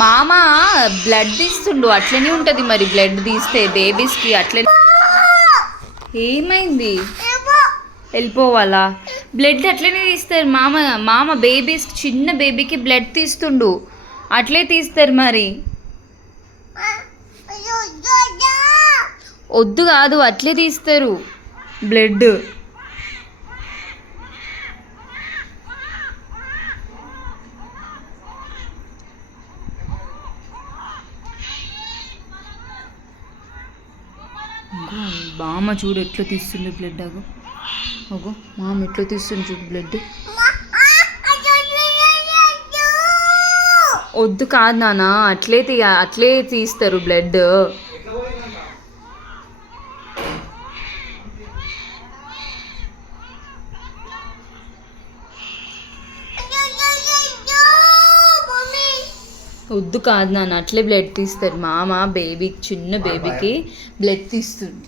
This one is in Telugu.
మామ బ్లడ్ తీస్తుండు, అట్లనే ఉంటుంది మరి. బ్లడ్ తీస్తే బేబీస్కి అట్లనే. ఏమైంది? వెళ్ళిపోవాలా? బ్లడ్ అట్లనే తీస్తారు మామ. మామ బేబీస్, చిన్న బేబీకి బ్లడ్ తీస్తుండు, అట్లే తీస్తారు మరి. వద్దు కాదు, అట్లే తీస్తారు బ్లడ్. మామ చూడు ఎట్లా తీస్తుండే బ్లడ్. అగో అగో మామ ఎట్లా తీస్తుంది చూడు బ్లడ్. వద్దు కాదు నాన్న, అట్లే తీస్తారు బ్లడ్. వద్దు కాదు నాన్న, అట్లే బ్లడ్ తీస్తారు. మామ బేబీ, చిన్న బేబీకి బ్లడ్ తీస్తుంది.